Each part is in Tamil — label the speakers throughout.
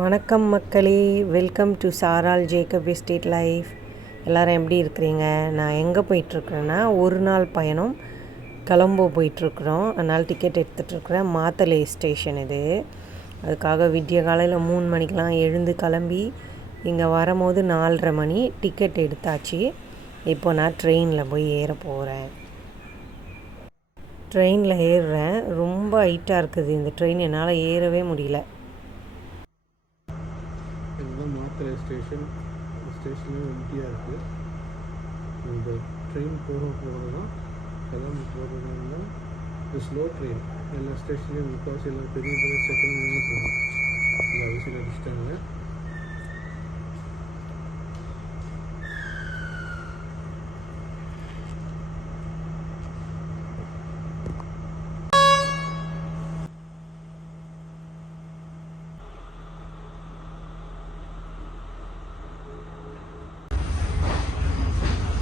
Speaker 1: வணக்கம் மக்களே. Welcome to Saral Jacob estate life எல்லோரும் எப்படி இருக்கிறீங்க? நான் எங்கே போயிட்டுருக்குறேன்னா ஒரு நாள் பயணம் கொலம்போ போயிட்டுருக்குறோம். அதனால் டிக்கெட் எடுத்துகிட்ருக்குறேன் மாத்தலை ஸ்டேஷன் இது. அதுக்காக விடிய காலையில் மூணு மணிக்கெலாம் எழுந்து கிளம்பி இங்கே வரும்போது நாலரை மணி டிக்கெட் எடுத்தாச்சு. இப்போ நான் ட்ரெயினில் போய் ஏற போகிறேன் ட்ரெயினில் ஏறுறேன். ரொம்ப ஹைட்டாக இருக்குது. இந்த ட்ரெயின் என்னால் ஏறவே முடியல.
Speaker 2: ஸ்டேஷன் ஸ்டேஷனும் எம்டியாக இருக்குது இந்த ட்ரெயின் போக போகிறது தான் கிளம்பி போகிறதுனா இது ஸ்லோ ட்ரெயின் எல்லா ஸ்டேஷன்லேயும் முக்கால்வாசி எல்லாம் பெரிய பெரிய செகண்ட் போகும். இந்த அவசியம் அடிச்சிட்டாங்க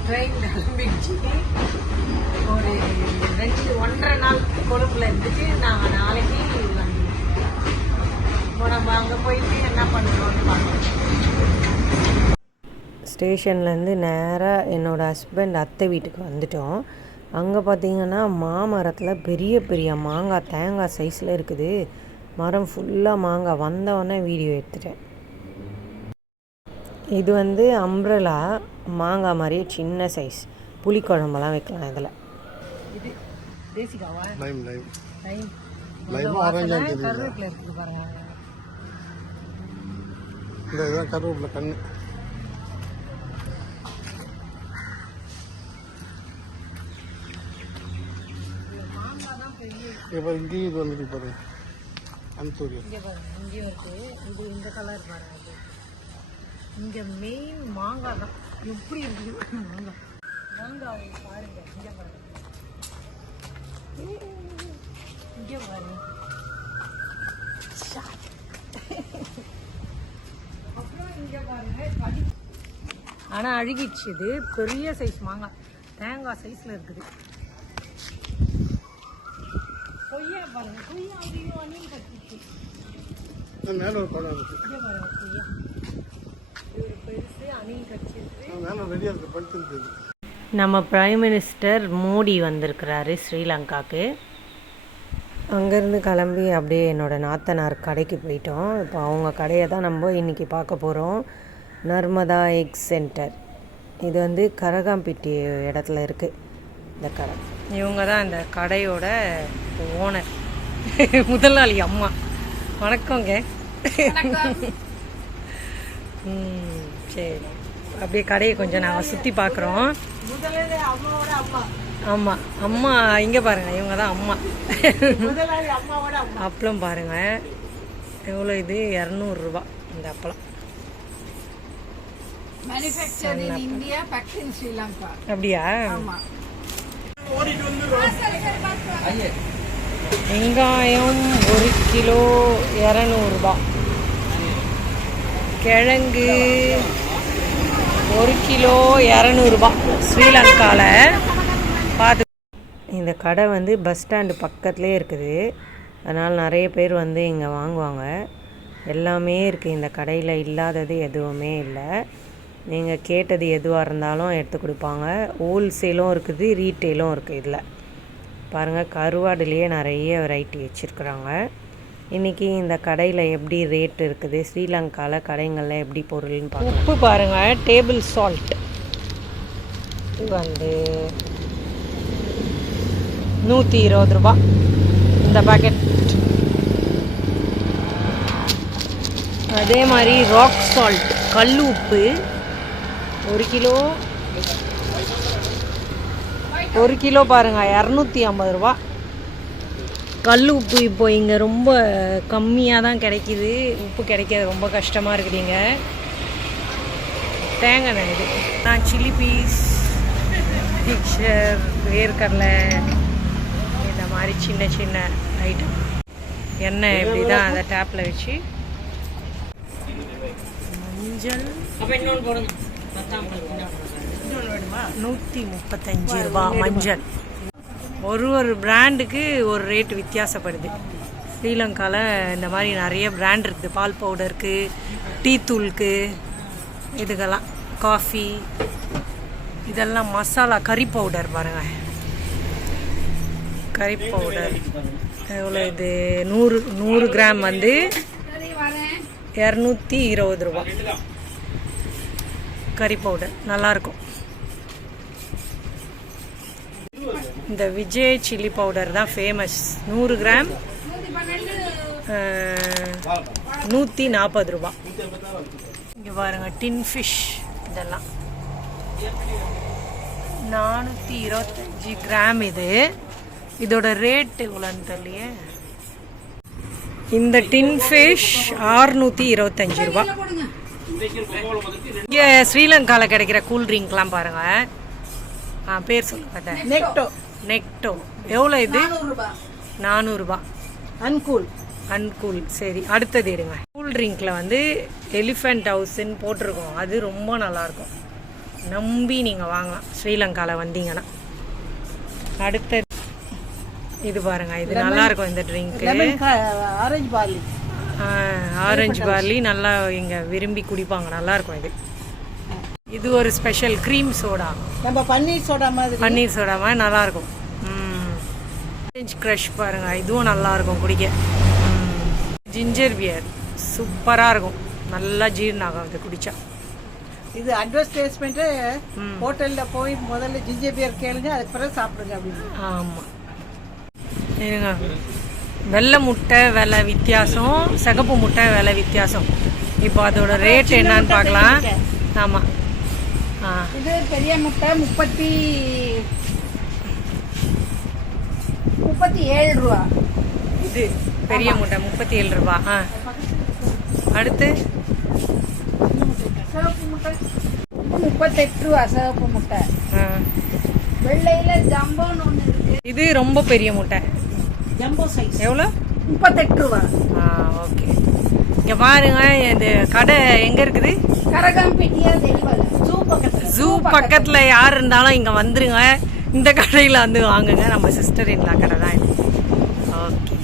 Speaker 1: ட்ரெயின் கிளம்பிடுச்சு ஒரு ரெண்டு ஒன்றரை நாள் கொழும்புல இருந்துட்டு நாங்கள் நாளைக்கு வந்தோம் இப்போ நம்ம அங்கே போயிட்டு என்ன பண்ணுறோம்னு பார்க்கணும் ஸ்டேஷன்லேருந்து நேராக என்னோடய ஹஸ்பண்ட் அத்தை வீட்டுக்கு வந்துட்டோம். அங்கே பார்த்தீங்கன்னா மாமரத்தில் பெரிய பெரிய மாங்காய் தேங்காய் சைஸில் இருக்குது. மரம் ஃபுல்லாக மாங்காய். வந்தவொடனே வீடியோ எடுத்துட்டேன். இது வந்து அம்ப்ரலா மாங்காய் மாதிரியே சின்ன சைஸ் புளிக்குழம்பெல்லாம் வைக்கலாம் இதில். இது தேசிக்காவா
Speaker 2: லைம் லைம்
Speaker 1: லைம்
Speaker 2: லைம் ஆரஞ்சாக தெரியுது
Speaker 1: கருவேப்பிலை இருக்குது பாருங்க
Speaker 2: இந்த இதுதான் கருவேப்பிலை கண்ணு இப்போ இங்கேயும் இது வந்துட்டு பாருங்க அன்சூரியன்
Speaker 1: இங்கே பாருங்க இங்கேயும் இருக்குது இது இந்த கலர் பாருங்க இங்கே மெயின் மாங்காய் தான். எப்படி இருக்குது மாங்காய் மாங்காய் பாருங்க இங்கே பாருங்க இங்கே பாருங்க அப்புறம் இங்கே பாருங்க ஆனால் அழுகிடுச்சு இது. பெரிய சைஸ் மாங்காய் தேங்காய் சைஸில் இருக்குது. கொய்யா பாருங்க கொய்யா ஐயோ அணில் கட்டிச்சு
Speaker 2: மேலே ஒரு படம் இருக்கு.
Speaker 1: கொய்யா. ஒரு பெருசு அணில்
Speaker 2: மேலே படுத்துருக்கு
Speaker 1: நம்ம பிரைம் மினிஸ்டர் மோடி வந்திருக்கிறாரு ஸ்ரீலங்காக்கு. அங்கேருந்து கிளம்பி அப்படியே என்னோடய நாத்தனார் கடைக்கு போயிட்டோம். இப்போ அவங்க கடையை தான் நம்ம இன்றைக்கி பார்க்க போகிறோம் நர்மதா எக் சென்டர். இது வந்து கரகாம்பிட்டி இடத்துல இருக்குது இந்த கடை. இவங்க தான் இந்த கடையோட ஓனர் முதலாளி அம்மா. வணக்கங்க ம் சரி. அப்படியே கடையை கொஞ்சம் நாங்கள் சுற்றி பார்க்குறோம். ஆமாம் அம்மா. இங்கே பாருங்க இவங்க தான் அம்மா. அப்பளம் பாருங்க. எவ்வளோ இது? இரநூறுபா இந்த அப்பளம்.
Speaker 3: Manufactured in India, packed in Sri Lanka.
Speaker 1: அப்படியா? வெங்காயம் ஒரு கிலோ இரநூறுபா. கிழங்கு ஒரு கிலோ இரநூறுபா. ஸ்ரீலங்காவில் பார்த்து இந்த கடை வந்து பஸ் ஸ்டாண்டு பக்கத்துலேயே இருக்குது. அதனால் நிறைய பேர் வந்து இங்கே வாங்குவாங்க. எல்லாமே இருக்குது இந்த கடையில் இல்லாதது எதுவுமே இல்லை. நீங்கள் கேட்டது எதுவாக இருந்தாலும் எடுத்து கொடுப்பாங்க. ஹோல்சேலும் இருக்குது ரீட்டெயிலும் இருக்குது இதில். பாருங்கள் கருவாடுலேயே நிறைய வெரைட்டி வச்சுருக்குறாங்க. இன்றைக்கி இந்த கடையில் எப்படி ரேட் இருக்குது ஸ்ரீலங்காவில் கடைங்களில் எப்படி பொருள்னு பார்க்க உப்பு பாருங்கள் டேபிள் சால்ட் இது வந்து நூற்றி இருபது ரூபா. இந்த பாக்கெட் அதே மாதிரி ராக் சால்ட் கல் உப்பு ஒரு கிலோ ஒரு கிலோ பாருங்க இரநூத்தி ஐம்பது ரூபா. கல் உப்பு இப்போ இங்கே ரொம்ப கம்மியாக தான் கிடைக்கிது. உப்பு கிடைக்கிறது ரொம்ப கஷ்டமாக இருக்குதுங்க தேங்காய் இது. நான் சில்லி பீஸ் மிக்சர் வேர்க்கடலை இந்த மாதிரி சின்ன சின்ன ஐட்டம் எண்ணெய் இப்படி தான் அந்த டேப்பில் வச்சு. மஞ்சள். நூற்றி முப்பத்தஞ்சு ரூபா மஞ்சள். ஒரு ஒரு பிராண்டுக்கு ஒரு ரேட் வித்தியாசப்படுது. ஸ்ரீலங்காவில் இந்த மாதிரி நிறைய பிராண்ட் இருக்குது. பால் பவுடருக்கு டீ தூளுக்கு இதுக்கெல்லாம் காஃபி இதெல்லாம் மசாலா கறி பவுடர் பாருங்கள் கறி பவுடர் எவ்வளோ இது? நூறு நூறு கிராம் வந்து இரநூத்தி இருபது ரூபா. கறி பவுடர் நல்லாயிருக்கும் இந்த விஜய் சில்லி பவுடர் தான் ஃபேமஸ் நூறு கிராம்
Speaker 3: நூற்றி
Speaker 1: நாற்பது ரூபா. இங்கே பாருங்கள் டின் ஃபிஷ் இதெல்லாம். நானூற்றி இருபத்தஞ்சி கிராம் இது. இதோட ரேட் இவ்வளோன்னு தெரியலையே. இந்த டின் ஃபிஷ் ஆறுநூற்றி இருபத்தஞ்சி ரூபா. இங்கே ஸ்ரீலங்காவில் கிடைக்கிற கூல் ட்ரிங்க்லாம் பாருங்க. ஆ பேர் சொல்லுங்க
Speaker 4: நெக்டோ.
Speaker 1: நெக்டோ. எவ்வளோ இது? நானூறுரூபா
Speaker 4: அன்கூல்.
Speaker 1: அன்கூல். சரி அடுத்தது எடுங்க கூல் ட்ரிங்க்ல வந்து எலிஃபெண்ட் ஹவுஸ்ன்னு போட்டிருக்கோம். அது ரொம்ப நல்லாயிருக்கும். நம்பி நீங்கள் வாங்கலாம். ஸ்ரீலங்காவில் வந்தீங்கன்னா. அடுத்தது இது பாருங்க. இது நல்லா இருக்கும் இந்த drink.
Speaker 4: Lemon orange barley
Speaker 1: orange barley நல்லா இங்கே விரும்பி குடிப்பாங்க. நல்லா இருக்கும் இது. இது ஒரு ஸ்பெஷல் க்ரீம் சோடா
Speaker 4: நம்ம பன்னீர் சோடா மாதிரி.
Speaker 1: பன்னீர் சோடா மாதிரி நல்லா இருக்கும். ஆரஞ்சு க்ரஷ் பாருங்க இதுவும் நல்லா இருக்கும் குடிக்க. ஜிஞ்சர் பியர் சூப்பராக இருக்கும். நல்லா ஜீரணாகும் இது குடிச்சா.
Speaker 4: இது அட்வர்டைஸ்மெண்ட் ஹோட்டல்ல போய் முதல்ல ஜிஞ்சர் பியர் கேளுங்க அதுக்கு பிறகு சாப்பிடுங்க அப்படின்னு.
Speaker 1: ஆமாம் இருங்க. வெள்ளை முட்டை விலை வித்தியாசம் சிகப்பு முட்டை விலை வித்தியாசம். இப்போ அதோட ரேட் என்னன்னு பார்க்கலாம். ஆமாம் ஆ.
Speaker 3: இது பெரிய முட்டை முப்பத்தி முப்பத்தி ஏழு ரூபா.
Speaker 1: இது பெரிய முட்டை முப்பத்தி ஏழு ரூபா. ஆ. அடுத்து?
Speaker 3: சிவப்பு முட்டை முப்பத்தெட்டு ரூபா சிவப்பு முட்டை.
Speaker 1: ஆ.
Speaker 3: வெள்ளையில ஜம்போன்னு ஒன்று இருக்கு.
Speaker 1: இது ரொம்ப பெரிய முட்டை.
Speaker 4: ஜம்போ சைஸ்
Speaker 1: எவ்வளோ?
Speaker 3: முப்பத்தெட்டு ரூபா.
Speaker 1: ஆ ஓகே. இங்கே பாருங்க இந்த கடை எங்கே இருக்குது?
Speaker 3: கரகாம்பேட்டியா தெளிவலை
Speaker 4: ஜூ பக்கத்துல.
Speaker 1: ஜூ பக்கத்தில். யார் இருந்தாலும் இங்கே வந்துருங்க. இந்த கடையில் வந்து வாங்குங்க. நம்ம சிஸ்டர் இல்லா கடை தான் இது. ஓகே.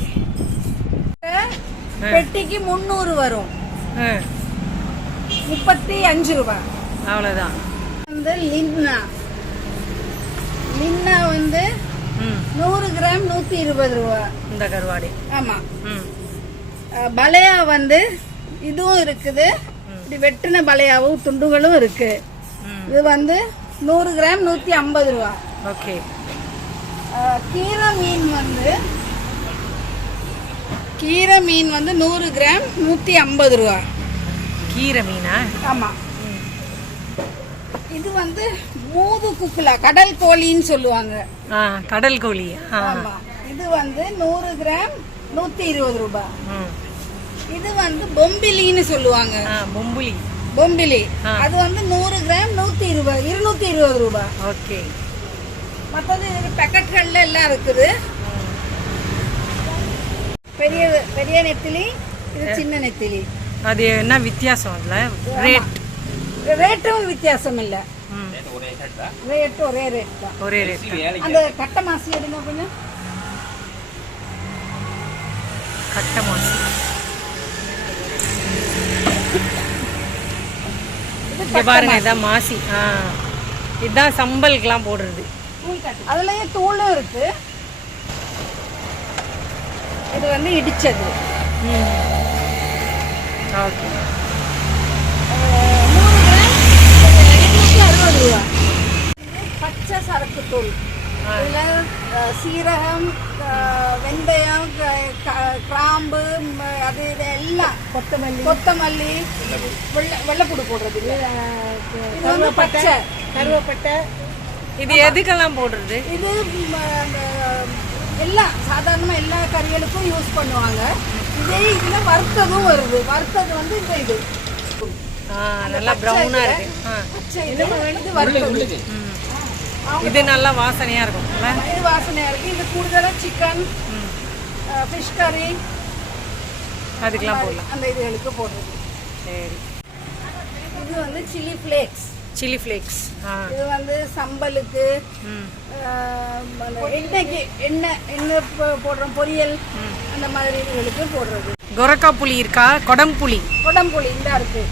Speaker 3: பெட்டிக்கு முந்நூறு வரும். முப்பத்தி அஞ்சு ரூபா.
Speaker 1: அவ்வளோதான்
Speaker 3: வந்து லின்னா. லின்னா வந்து நூறு கிராம் நூத்தி இருபது ரூபா.
Speaker 1: இந்த கருவாடி.
Speaker 3: ஆமா.
Speaker 1: ம்.
Speaker 3: அஹ், பலையா வந்து இதுவும் இருக்குது. இப்படி வெட்டின பலையாவும் துண்டுகளும் இருக்கு. இது வந்து நூறு கிராம் நூத்தி ஐம்பது ரூபா.
Speaker 1: ஓகே.
Speaker 3: கீரை மீன் வந்து கீரை மீன் வந்து நூறு கிராம் நூத்தி ஐம்பது ரூபா.
Speaker 1: கீரை மீனா?
Speaker 3: ஆமா. இது வந்து மூது குக்குலா கடல் கோழின்னு சொல்லுவாங்க.
Speaker 1: கடல் கோழி.
Speaker 3: ஆமா. இது வந்து நூறு கிராம் நூத்தி இருபது ரூபாய் இது வந்து பொம்பிலின்னு சொல்லுவாங்க.
Speaker 1: பொம்புலி.
Speaker 3: பொம்பிலி. அது வந்து நூறு கிராம் நூத்தி இருபது இருநூத்தி இருபது ரூபாய்
Speaker 1: ஓகே.
Speaker 3: மற்றது பேக்கெட்கள்ல எல்லாம் இருக்குது. பெரிய பெரிய நெத்திலி இது சின்ன நெத்திலி.
Speaker 1: அது என்ன வித்தியாசம் அதில்? ரேட்
Speaker 3: ரேட்டும் வித்தியாசம் இல்ல ரேட் ஒரே ரேட் தான்.
Speaker 1: ஒரே ரேட்
Speaker 3: அந்த கட்டை மாசி எடுங்க கொஞ்சம்.
Speaker 1: கட்டை மாசி. இங்கே பாருங்க இதான் மாசி. ஆ. இதுதான் சம்பலுக்கெல்லாம் போடுறது.
Speaker 3: அதுலயே தூளும் இருக்கு. இது வந்து இடிச்சது.
Speaker 1: ம். ஓகே
Speaker 3: அஹ், நூறு கிராம் இருநூத்தி அறுபது ரூபா. பச்சை சரக்கு தூள் இதுல சீரகம் வெந்தயம் க- க- கிராம்பு அது இது எல்லாம். கொத்தமல்லி. கொத்தமல்லி வெள்ளை வெள்ளைப்பூடு போடுறது இது வந்து பச்சை.
Speaker 4: கருவேப்பட்டை.
Speaker 1: இது எதுக்கெல்லாம் போடுறது?
Speaker 3: இது எல்லாம் சாதாரணமா எல்லா கறிகளுக்கும் யூஸ் பண்ணுவாங்க. இதே இதுல வறுத்ததும் வருது. வறுத்தது வந்து இந்த இது.
Speaker 1: நல்லா ப்ரௌனாக இருக்கு.
Speaker 3: இது.
Speaker 1: நல்லா வாசனையாக இருக்கும்?
Speaker 3: இது வாசனையா இருக்கு. இது கூடுதலா சிக்கன் ஃபிஷ் கறி
Speaker 1: அதுக்கெல்லாம் போடலாம்.
Speaker 3: அந்த இதுகளுக்கு போடுறது.
Speaker 1: சரி.
Speaker 3: இது வந்து சில்லி ஃப்ளேக்ஸ்
Speaker 1: சில்லி ஃப்ளேக்ஸ்
Speaker 3: இது வந்து சம்பலுக்கு எண்ணெய்க்கு எண்ணெய் எண்ணெய் போடுறோம் பொரியல். அந்த மாதிரி இதுகளுக்கு போடுறது.
Speaker 1: கொரக்கா புளி இருக்கா? கொடம்புளி.
Speaker 3: குடம்புளி இந்த இருக்கு.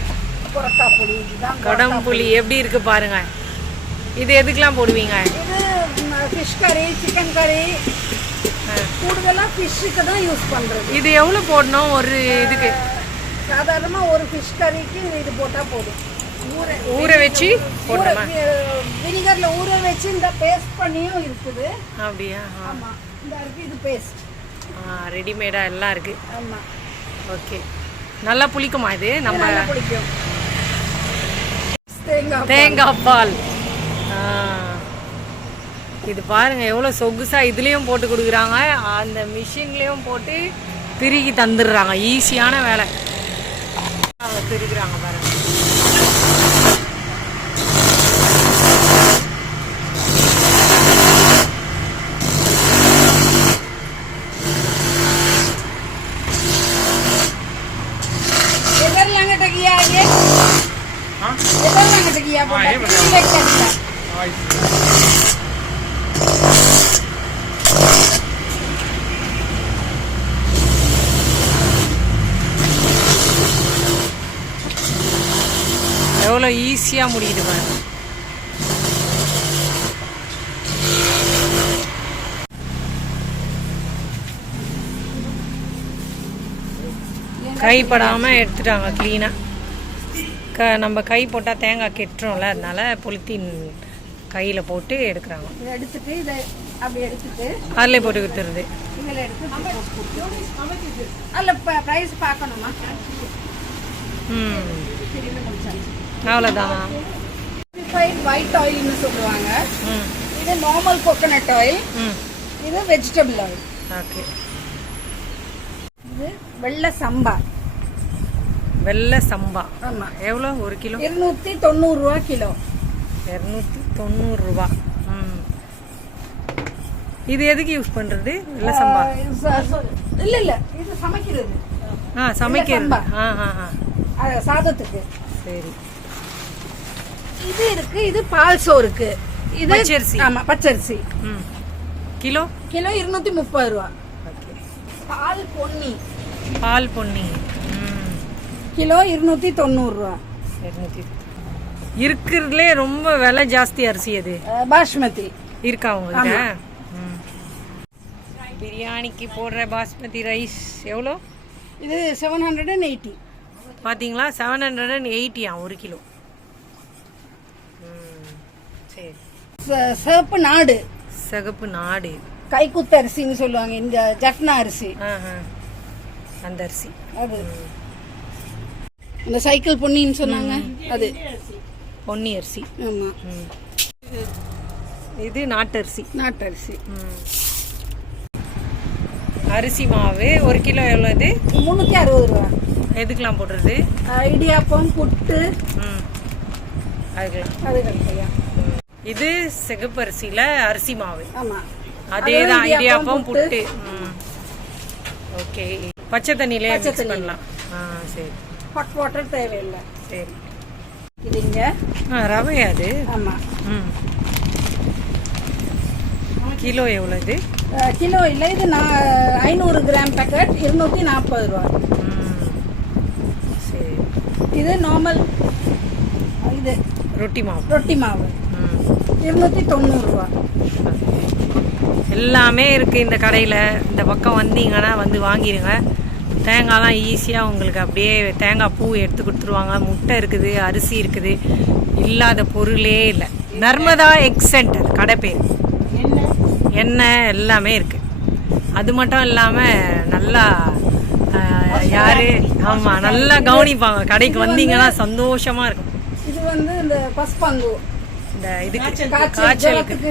Speaker 1: கொடம்புளி எப்படி இருக்கு பாருங்க. இது எதுக்கெல்லாம் போடுவீங்க?
Speaker 3: இது ஃபிஷ் கறி சிக்கன் கறி கூடுதலாக ஃபிஷ்ஷுக்கு தான் யூஸ் பண்ணுறது
Speaker 1: இது எவ்வளோ போடணும் ஒரு இதுக்கு?
Speaker 3: சாதாரணமாக ஒரு ஃபிஷ் கறிக்கு இது போட்டால் போதும். ஊற
Speaker 1: ஊற வச்சு
Speaker 3: வினிகரில் ஊற வச்சு இந்த பேஸ்ட் பண்ணியும் இருக்குது.
Speaker 1: அப்படியா?
Speaker 3: ஆமாம் இந்த இருக்கு இது பேஸ்ட்
Speaker 1: ரெடிமேடாக எல்லாம் இருக்கு.
Speaker 3: ஆமாம்
Speaker 1: ஓகே. நல்லா புளிக்குமா இது? நம்ம
Speaker 3: பிடிக்கும் தேங்காய்
Speaker 1: தேங்காய் பால். இது பாருங்க எவ்வளோ சொகுசா இதுலேயும் போட்டு கொடுக்குறாங்க. அந்த மிஷின்லேயும் போட்டு திருகி தந்துடுறாங்க. ஈஸியான வேலை. அவங்க பாருங்க. ஈஸியாக முடியுது பாருங்க கைப்படாமல் எடுத்துட்டாங்க க்ளீனாக க நம்ம கை போட்டால் தேங்காய் கெட்டுரும்ல அதனால பொலித்தீன் கையில் போட்டு எடுக்கிறாங்க.
Speaker 3: எடுத்துட்டு இதை அப்படி எடுத்துட்டு
Speaker 1: அதிலே போட்டு கொடுத்துருது
Speaker 3: இதில் எடுத்து அதில் ப்ரைஸ் பார்க்கணுமா?
Speaker 1: ம். அவ்வளோதான்
Speaker 3: ஒயிட் ஆயில்னு சொல்லுவாங்க. இது நார்மல் கோகோனட் ஆயில் இது வெஜிடபிள் ஆயில்
Speaker 1: ஓகே.
Speaker 3: இது வெள்ளை சம்பா.
Speaker 1: வெள்ளை சம்பா.
Speaker 3: ஆமாம்
Speaker 1: எவ்வளோ? ஒரு கிலோ?
Speaker 3: இருநூற்றி தொண்ணூறுரூவா கிலோ.
Speaker 1: இரநூத்தி தொண்ணூறுரூவா ம். இது எதுக்கு யூஸ் பண்ணுறது வெள்ளை சம்பா.
Speaker 3: இல்லை இல்லை. இது சமைக்கிறது.
Speaker 1: ஆ சமைக்கிறது. ஆ ஆ ஆ.
Speaker 3: சாதத்துக்கு.
Speaker 1: சரி.
Speaker 3: இது இருக்கு இது பால் சோறுக்கு. இது
Speaker 1: பச்சரிசி.
Speaker 3: ஆமா பச்சரிசி.
Speaker 1: ம். கிலோ?
Speaker 3: கிலோ இருநூத்தி முப்பது ரூபா. பால் பொன்னி.
Speaker 1: பால் பொன்னி. ம்.
Speaker 3: கிலோ இருநூத்தி தொண்ணூறு ரூபா.
Speaker 1: இரநூத்தி இருக்கிறதுலே ரொம்ப விலை ஜாஸ்தி அரிசி அது.
Speaker 3: பாஸ்மதி.
Speaker 1: இருக்கா உங்கள்கிட்ட? ம். பிரியாணிக்கு போடுற பாஸ்மதி ரைஸ் எவ்வளோ?
Speaker 3: இது செவன் ஹண்ட்ரட் அண்ட் எயிட்டி
Speaker 1: பார்த்தீங்களா செவன் ஹண்ட்ரட் அண்ட் எயிட்டியா ஒரு கிலோ.
Speaker 3: சிவப்பு நாடு.
Speaker 1: சிகப்பு நாடு.
Speaker 3: கைக்குத்து அரிசின்னு சொல்லுவாங்க. இந்த ஜஃப்னா அரிசி.
Speaker 1: ஆஹா. அந்த அரிசி.
Speaker 3: அது. இந்த சைக்கிள் பொன்னின்னு சொன்னாங்க. அது.
Speaker 1: பொன்னி அரிசி.
Speaker 3: ஆமா.
Speaker 1: இது நாட்டரிசி.
Speaker 3: நாட்டு அரிசி
Speaker 1: மாவு ஒரு கிலோ எவ்வளோ இது?
Speaker 3: முந்நூற்றி அறுபது ரூபா.
Speaker 1: எதுக்கெல்லாம் போடுறது?
Speaker 3: அஹ், இடியாப்பம் புட்டு.
Speaker 1: ம். அதுக்கெல்லாம்.
Speaker 3: அது கிடைக்கையா.
Speaker 1: இது சிகப்பு அரிசியில் அரிசி மாவு. அதே தான் இடியாப்பம் புட்டு. ஓகே. பச்சை தண்ணியிலே மிக்ஸ். பண்ணலாம். சரி.
Speaker 3: ஹாட் வாட்டர் தேவையில்லை.
Speaker 1: சரி.
Speaker 3: இது இங்க.
Speaker 1: ஆ ரவையா அது.
Speaker 3: ஆமா.
Speaker 1: ம். கிலோ எவ்வளோ இது?
Speaker 3: கிலோ இல்லை. இது நான் ஐநூறு கிராம் பேக்கெட் இருநூத்தி நாற்பது ரூபா
Speaker 1: சரி.
Speaker 3: இது நார்மல் இது
Speaker 1: ரொட்டி மாவு.
Speaker 3: ரொட்டி மாவு.
Speaker 1: ம்
Speaker 3: இருநூத்தி தொண்ணூறு ரூபா.
Speaker 1: எல்லாமே இருக்குது இந்த கடையில். இந்த பக்கம் வந்தீங்கன்னா வந்து வாங்கிடுங்க தேங்காய்லாம் ஈஸியாக உங்களுக்கு அப்படியே தேங்காய் பூ எடுத்து கொடுத்துருவாங்க. முட்டை இருக்குது அரிசி இருக்குது. இல்லாத பொருளே இல்லை. நர்மதா எக் சென்டர் கடை பேர். எண்ணெய். எல்லாமே இருக்குது அது மட்டும் இல்லாமல் நல்லா யாரு? ஆமாம் நல்லா கவனிப்பாங்க. கடைக்கு வந்தீங்கன்னா சந்தோஷமாக இருக்கும்.
Speaker 3: இது வந்து இந்த பஸ்பங்கு
Speaker 1: இந்த இதுக்கு
Speaker 3: காய்ச்சல்
Speaker 1: காய்ச்சலுக்கு.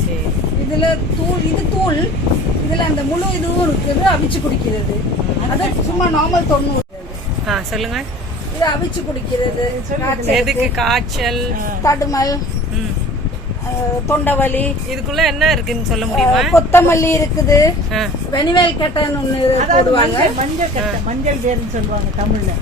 Speaker 1: சரி.
Speaker 3: இதுல தூள் இது தூள் இதுல அந்த முழு இதுவும் இருக்குது அவிச்சு குடிக்கிறது. அது சும்மா நார்மல் தொண்ணூறு.
Speaker 1: ஆ சொல்லுங்கள்
Speaker 3: இது அவிச்சு குடிக்கிறது.
Speaker 1: எதுக்கு காய்ச்சல்?
Speaker 3: தடுமல். தொண்டைவலி.
Speaker 1: இதுக்குள்ள என்ன இருக்குன்னு சொல்ல முடியுமா?
Speaker 3: கொத்தமல்லி இருக்குது. வெனிவேல் கட்டன் ஒண்ணு போடுவாங்க.
Speaker 4: மஞ்சள் கட்டை மஞ்சள் வேர்னு சொல்லுவாங்க தமிழ்ல.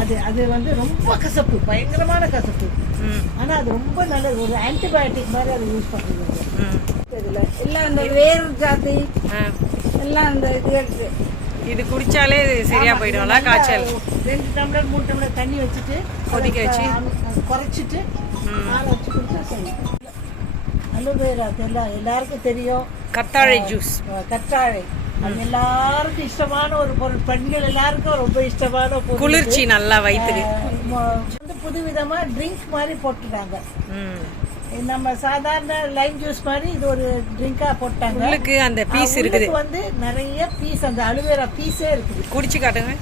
Speaker 4: அது அது வந்து ரொம்ப கசப்பு பயங்கரமான கசப்பு.
Speaker 1: ம்,
Speaker 4: ஆனா அது ரொம்ப நல்லது. ஒரு ஆன்டிபயோட்டிக் மாதிரி அதை யூஸ் பண்றது.
Speaker 1: ம்.
Speaker 3: இதுல எல்லாம் இந்த வேர் ஜாதி. எல்லாம் இந்த இது இருக்கு.
Speaker 1: இது குடிச்சாலே சரியா போயிடும்ல காய்ச்சல்.
Speaker 4: ரெண்டு டம்ளர் மூணு டம்ளர் தண்ணி வச்சுட்டு
Speaker 1: கொதிக்க வச்சு.
Speaker 4: குறைச்சிட்டு பால் வச்சு குடிச்சா சரி. அலோவேரா அதெல்லாம் எல்லாருக்கும் தெரியும்.
Speaker 1: கத்தாழை ஜூஸ்.
Speaker 4: கற்றாழை அது எல்லாருக்கும் இஷ்டமான ஒரு பொருள். பெண்கள் எல்லாருக்கும் ரொம்ப இஷ்டமான பொருள்
Speaker 1: குளிர்ச்சி நல்லா வயிற்றுக்கு
Speaker 4: வந்து புதுவிதமா ட்ரிங்க் மாதிரி போட்டுட்டாங்க.
Speaker 1: ம்.
Speaker 4: நம்ம சாதாரண லைம் ஜூஸ் மாதிரி இது ஒரு ட்ரிங்கா போட்டாங்க.
Speaker 1: உள்ளுக்கு அந்த பீஸ் இருக்குது.
Speaker 4: வந்து நிறைய பீஸ் அந்த அலுவேரா பீஸே இருக்குது.
Speaker 1: குடிச்சு காட்டுங்க.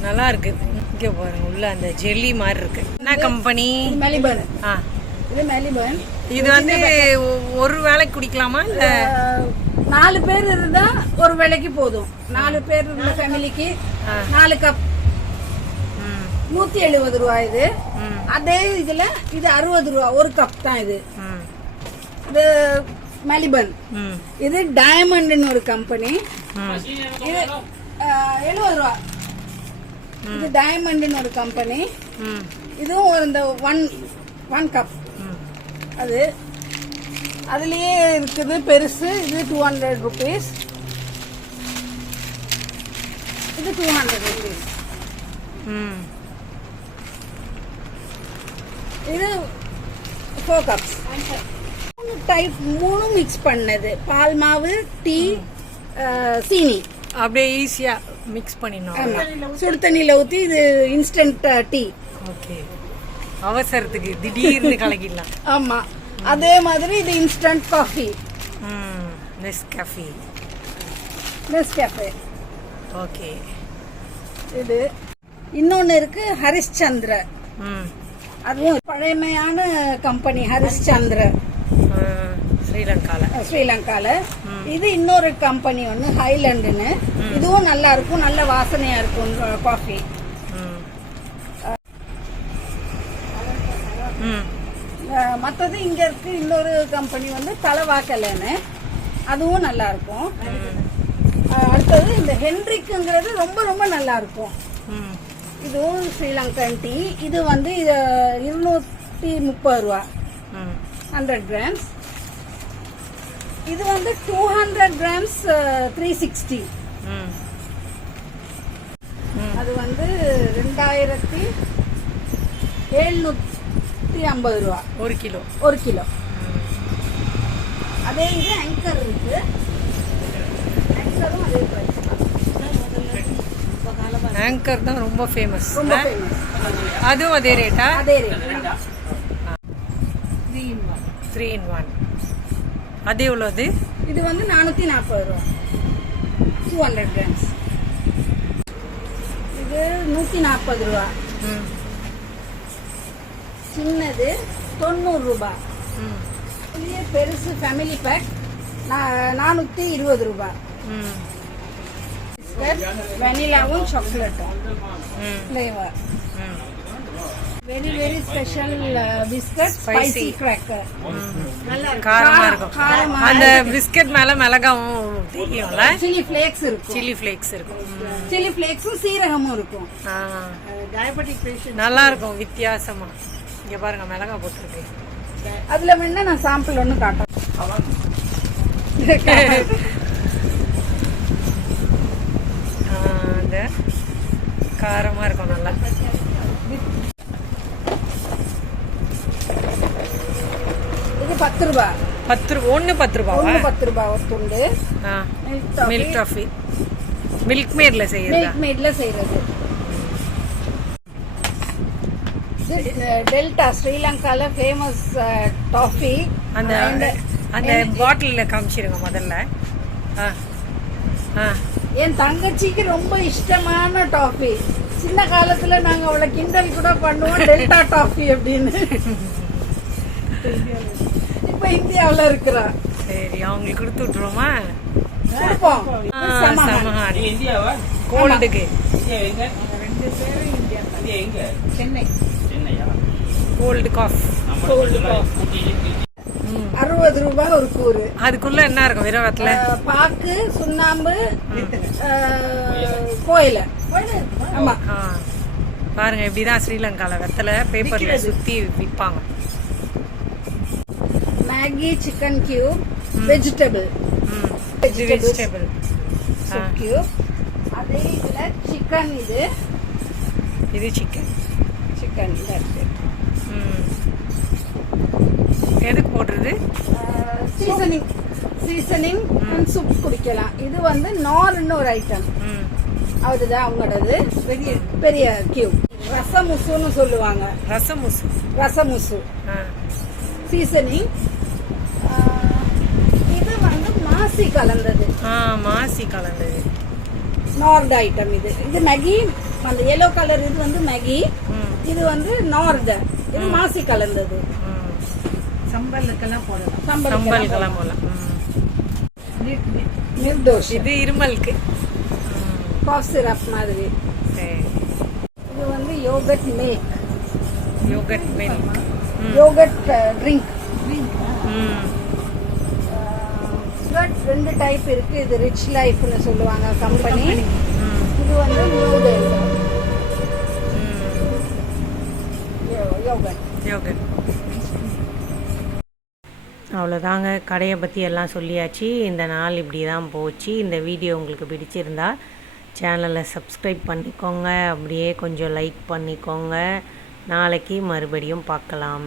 Speaker 1: நல்லா இருக்கு. இங்க பாருங்க உள்ள அந்த ஜெல்லி மாதிரி இருக்கு. என்ன கம்பெனி ஆ.
Speaker 3: இது மெலிபன்
Speaker 1: இது வந்து ஒரு வேளைக்கு குடிக்கலாமா? இல்ல?
Speaker 3: நாலு பேர் இருந்தா ஒரு வேலைக்கு போதும். நாலு பேர் இருந்த ஃபேமிலிக்கு நாலு கப் நூத்தி எழுபது ரூபா இது. அதே இதுல இது அறுபது ரூபா ஒரு கப் தான் இது. இது மெலிபன் இது டயமண்ட்னு ஒரு கம்பெனி இது எழுபது ரூபா. இது டயமண்ட்னு ஒரு கம்பெனி இதுவும் ஒரு இந்த ஒன் ஒன் கப் அது அதுலயே இருக்குது பெருசு. இது டூ ஹண்ட்ரட் ருபீஸ் இது டூ ஹண்ட்ரட் ருபீஸ். இது ஃபோர் கப்ஸ் மூணு டைப் மூணு மிக்ஸ் பண்ணது. பால் மாவு டீ சீனி.
Speaker 1: அப்படியே ஈஸியா மிக்ஸ் பண்ணிடணும்.
Speaker 3: சுடு தண்ணியில ஊத்தி இது இன்ஸ்டன்ட் டீ
Speaker 1: ஓகே அவசரத்துக்கு திடீர்னு கலக்கிடலாம்.
Speaker 3: ஆமா. அதே மாதிரி இது instant coffee
Speaker 1: Nescafe
Speaker 3: Nescafe
Speaker 1: okay
Speaker 3: இது. இன்னொன்னு இருக்கு ஹரிஷ்சந்திர.
Speaker 1: ம்.
Speaker 3: அதுவும் பழமையான கம்பெனி ஹரிஷ்சந்திர.
Speaker 1: ஸ்ரீலங்கால.
Speaker 3: ஸ்ரீலங்கால. இது இன்னொரு கம்பெனி ஒன்று ஹைலண்டுன்னு இதுவும் நல்லா இருக்கும் நல்ல வாசனையா இருக்கும் காஃபி
Speaker 1: ம் ம்
Speaker 3: மற்றது இங்க இருக்கு. இன்னொரு கம்பெனி வந்து தலவாக்கலைன்னு அதுவும் நல்லா இருக்கும் அடுத்தது இந்த ஹென்ரிக்குங்கிறது ரொம்ப ரொம்ப நல்லா இருக்கும் இதுவும் ஸ்ரீலங்கன் டீ. இது வந்து இருநூத்தி முப்பது ரூபா. ஹண்ட்ரட் கிராம்ஸ் இது வந்து two hundred grams three sixty அது வந்து ரெண்டாயிரத்தி எழுநூத்தி ஐம்பது ரூபா.
Speaker 1: ஒரு கிலோ.
Speaker 3: ஒரு கிலோ. அதே இது ஆங்கர் இருக்கு. ஆங்கரும் அதே பிரைஸ்
Speaker 1: ஆங்கர் தான் ரொம்ப ஃபேமஸ்
Speaker 3: ரொம்ப ஃபேமஸ்
Speaker 1: அதுவும் அதே ரேட்டா
Speaker 3: அதே ரேட்
Speaker 1: த்ரீ இன் ஒன் அது எவ்வளோது
Speaker 3: இது வந்து நானூத்தி நாற்பது ரூபா. டூ ஹண்ட்ரட் கிராம்ஸ் இது நூத்தி நாற்பது ரூபா.
Speaker 1: ம்.
Speaker 3: சின்னது தொண்ணூறு ரூபாய்
Speaker 1: ம்
Speaker 3: இதுலயே பெருசு ஃபேமிலி பேக் நானூத்தி இருபது ரூபாய்
Speaker 1: ம்
Speaker 3: வெனிலாவும் சாக்லேட்டும்
Speaker 1: ம்
Speaker 3: ஃப்ளேவர்
Speaker 1: ம்
Speaker 3: very very special biscuit. Spicy cracker நல்லா
Speaker 1: காரமா இருக்கும். அந்த பிஸ்கட் மேல மிளகாவும் தெரியும்ல
Speaker 3: சில்லி ஃபிளேக்ஸ் இருக்கும்.
Speaker 1: சில்லி ஃப்ளேக்ஸ் இருக்கும்.
Speaker 3: சில்லி ஃபிளேக்ஸும் சீரகமும் இருக்கும்.
Speaker 4: டயபெட்டிக் பேஷண்ட்
Speaker 1: நல்லா இருக்கும் வித்தியாசமா. இங்க பாருங்க மிளகா போட்டிருக்கு
Speaker 3: அதுல வேணா நான் சாம்பிள் ஒன்று காட்டுறேன்.
Speaker 1: ஆ, அந்த காரமா இருக்கும் நல்லா.
Speaker 3: இது பத்து ரூபா.
Speaker 1: பத்து ரூபா ஒன்று பத்து ரூபாவா?
Speaker 3: ஒன்று பத்து ரூபா ஒரு துண்டு.
Speaker 1: மில்க் டாஃபி மில்க் மேட்ல செய்யறதா?
Speaker 3: மில்க் மேட்ல செய்யறது. இது டெல்டா ஸ்ரீலங்கால ஃபேமஸ் டாஃபி
Speaker 1: அந்த அந்த பாட்டிலில் காமிச்சிருங்க முதல்ல. ஆ ஆ
Speaker 3: என் தங்கச்சிக்கு ரொம்ப இஷ்டமான டாஃபி சின்ன காலத்துல நாங்க அவளை கிண்டல் கூட பண்ணுவோம் டெல்டா டாஃபி அப்படின்னு. இப்ப இந்தியாவுல இருக்கிறா.
Speaker 1: சரி அவங்களுக்கு கொடுத்து விட்டுருவோமா? கோல்டுக்கு
Speaker 3: சென்னை.
Speaker 1: கோல்டு காஃப்
Speaker 3: அறுபது ரூபாய் ஒரு கூறு.
Speaker 1: அதுக்குள்ள என்ன இருக்கும் விரவத்துல
Speaker 3: பாக்கு சுண்ணாம்பு கோயில. ஆமா.
Speaker 1: ஆ. பாருங்க இப்படிதான் ஸ்ரீலங்கால வெத்தலை பேப்பர்ல சுத்தி விற்பாங்க
Speaker 3: Maggi chicken cube vegetable.
Speaker 1: Vegetable.
Speaker 3: Soup cube அதே இதுல சிக்கன் இது.
Speaker 1: இது சிக்கன்.
Speaker 3: சிக்கன்
Speaker 1: ம் எதுக்கு போடுறது?
Speaker 3: சீசனிங் சீசனிங் அண்ட் சூப் குடிக்கலாம். இது வந்து நார்னு ஒரு ஐட்டம்
Speaker 1: ம்
Speaker 3: அதுதான் அவங்களோடது. பெரிய பெரிய கியூப் ரசமுசுன்னு சொல்லுவாங்க.
Speaker 1: ரசமுசு.
Speaker 3: ரசமுசு.
Speaker 1: ஆ.
Speaker 3: சீசனிங் இது வந்து மாசி கலந்தது.
Speaker 1: மாசி கலந்தது.
Speaker 3: நார்டு ஐட்டம் இது. இது மேகி அந்த எல்லோ கலர் இது வந்து மேகி இது வந்து நார்டு இது மாசி கலந்தது.
Speaker 4: சம்பலுக்கெல்லாம் போடலாம்.
Speaker 3: சம்பல்
Speaker 1: சம்பல்கெல்லாம் போகலாம் ம்.
Speaker 3: நிர்தோஷ்
Speaker 1: இது இருமலுக்கு.
Speaker 3: காஃப் சிரப் மாதிரி. இது வந்து yogurt milk
Speaker 1: yogurt milk
Speaker 3: yogurt drink yogurt ரெண்டு டைப் இருக்கு. இது ரிச் லைஃப்னு சொல்லுவாங்க கம்பெனி இது வந்து நியூடெல்
Speaker 1: யோகட் அவ்வளோதாங்க. கடையை பற்றி எல்லாம் சொல்லியாச்சு. இந்த நாள் இப்படி தான் போச்சு. இந்த வீடியோ உங்களுக்கு பிடிச்சிருந்தா சேனலை சப்ஸ்கிரைப் பண்ணிக்கோங்க. அப்படியே கொஞ்சம் லைக் பண்ணிக்கோங்க. நாளைக்கு மறுபடியும் பார்க்கலாம்.